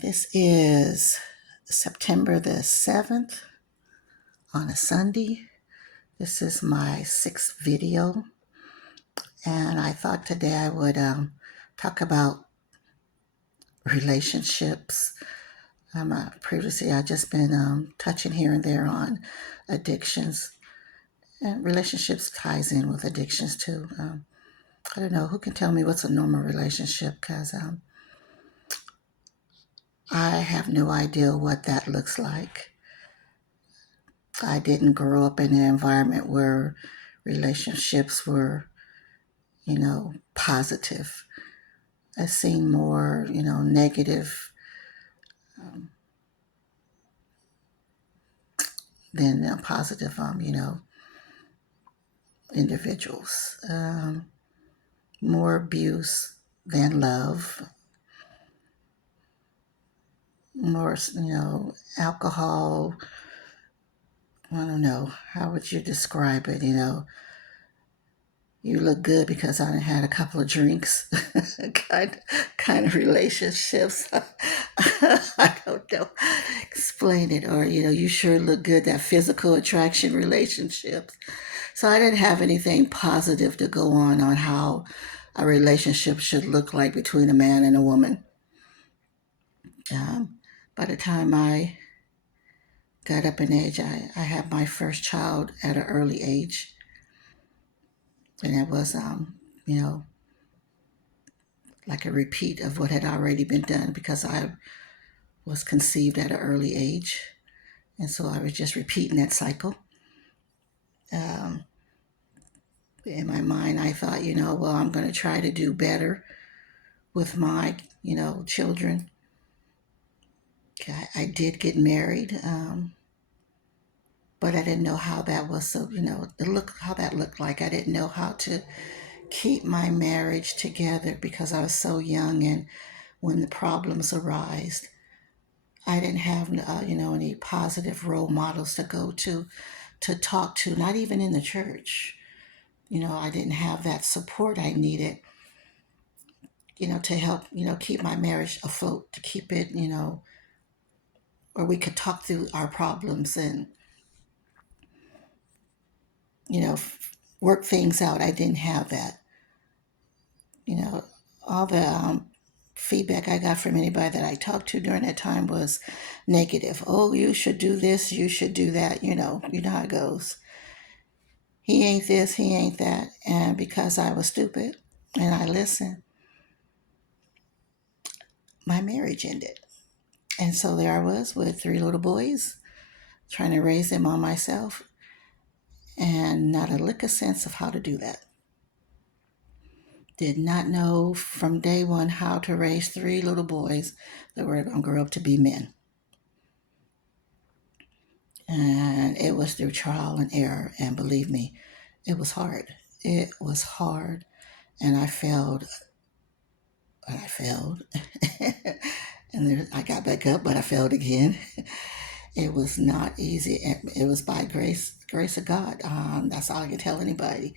This is September the 7th on a Sunday. This is my sixth video, and I thought today I would talk about relationships. Previously, I've just been touching here and there on addictions, and relationships ties in with addictions too. I don't know, who can tell me what's a normal relationship, because I have no idea what that looks like. I didn't grow up in an environment where relationships were, positive. I've seen more, negative than positive, individuals. More abuse than love. More, alcohol. I don't know. How would you describe it? You look good because I done had a couple of drinks, kind of relationships. I don't know, explain it. Or you sure look good. That physical attraction relationships. So I didn't have anything positive to go on how a relationship should look like between a man and a woman. Um, by the time I got up in age, I had my first child at an early age, and it was you know like a repeat of what had already been done because I was conceived at an early age. And so I was just repeating that cycle. Um, in my mind, I thought, well, I'm going to try to do better with my, children. I did get married, but I didn't know how that was. So, how that looked like. I didn't know how to keep my marriage together because I was so young. And when the problems arise, I didn't have, any positive role models to go to talk to, not even in the church. I didn't have that support I needed, to help, keep my marriage afloat, to keep it, where we could talk through our problems and, work things out. I didn't have that. You know, all the feedback I got from anybody that I talked to during that time was negative. Oh, you should do this, you should do that. You know how it goes. He ain't this, he ain't that. And because I was stupid and I listened, my marriage ended. And so there I was with three little boys, trying to raise them on myself, and not a lick of sense of how to do that. Did not know from day one how to raise three little boys that were going to grow up to be men. And it was through trial and error. And believe me, it was hard. It was hard. And I failed. And I failed. And then I got back up, but I failed again. It was not easy. It was by grace of God. That's all I can tell anybody.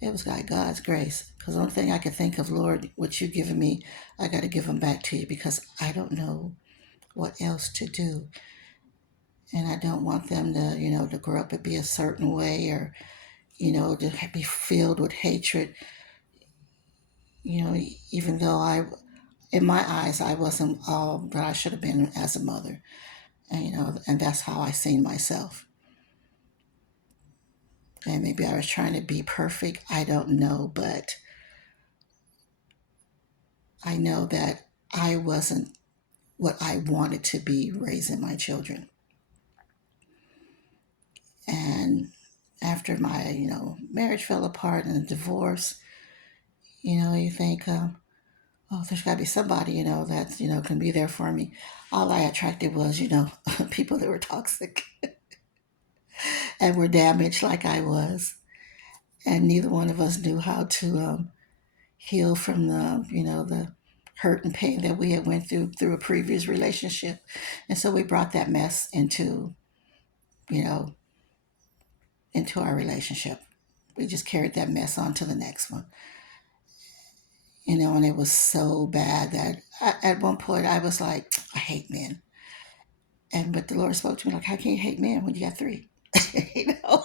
It was by God's grace. Because the only thing I could think of, Lord, what you've given me, I got to give them back to you because I don't know what else to do. And I don't want them to, to grow up and be a certain way or, to be filled with hatred. Even though in my eyes, I wasn't all that I should have been as a mother. And, and that's how I seen myself. And maybe I was trying to be perfect. I don't know, but I know that I wasn't what I wanted to be raising my children. And after my, marriage fell apart and a divorce, you think, oh, there's got to be somebody, that, can be there for me. All I attracted was, people that were toxic and were damaged like I was. And neither one of us knew how to heal from the hurt and pain that we had went through a previous relationship. And so we brought that mess you know, into our relationship. We just carried that mess on to the next one. And it was so bad that at one point I was like, I hate men. And but the Lord spoke to me like, how can you hate men when you got three? you know,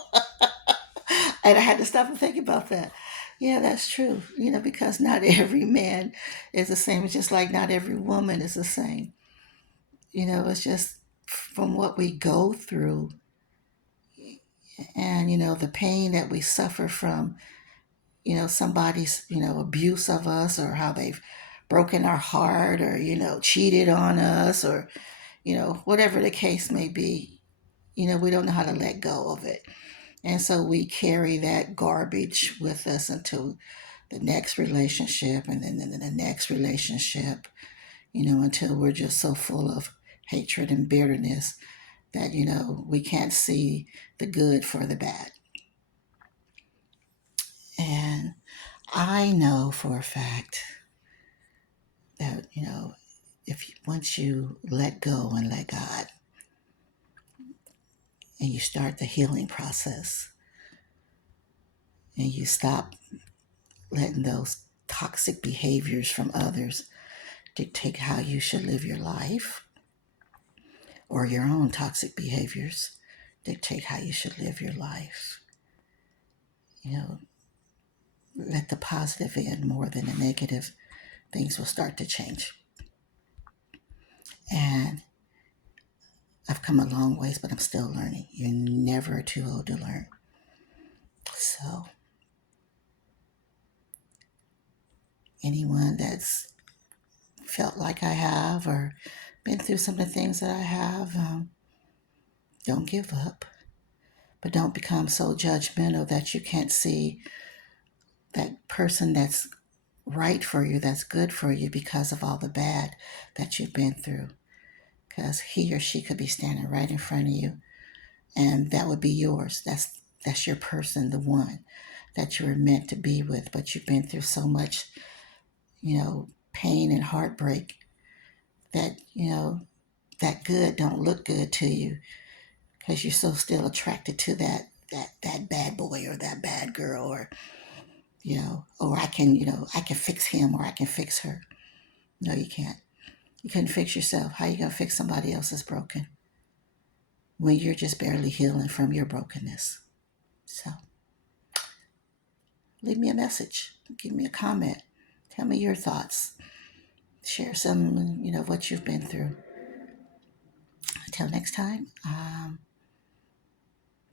and I had to stop and think about that. Yeah, that's true. Because not every man is the same. It's just like not every woman is the same. It's just from what we go through and the pain that we suffer from somebody's abuse of us, or how they've broken our heart, or cheated on us, or whatever the case may be. We don't know how to let go of it, and so we carry that garbage with us until the next relationship, and then the next relationship, until we're just so full of hatred and bitterness that we can't see the good for the bad. And I know for a fact that if once you let go and let God, and you start the healing process, and you stop letting those toxic behaviors from others dictate how you should live your life, or your own toxic behaviors dictate how you should live your life, you know let the positive in more than the negative, things will start to change. And I've come a long ways, but I'm still learning. You're never too old to learn. So anyone that's felt like I have, or been through some of the things that I have, don't give up. But don't become so judgmental that you can't see that person that's right for you, that's good for you, because of all the bad that you've been through. Because he or she could be standing right in front of you, and that would be yours. That's your person, the one that you were meant to be with. But you've been through so much, pain and heartbreak, that that good don't look good to you, because you're so still attracted to that bad boy or that bad girl, or or I can fix him, or I can fix her. No, you can't. You couldn't fix yourself. How you gonna fix somebody else's broken when you're just barely healing from your brokenness? So leave me a message, give me a comment, tell me your thoughts, share some of what you've been through. Until next time,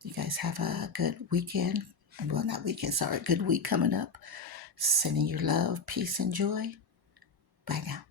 you guys have a good weekend. Well, not weekend, sorry, good week coming up. Sending you love, peace, and joy. Bye now.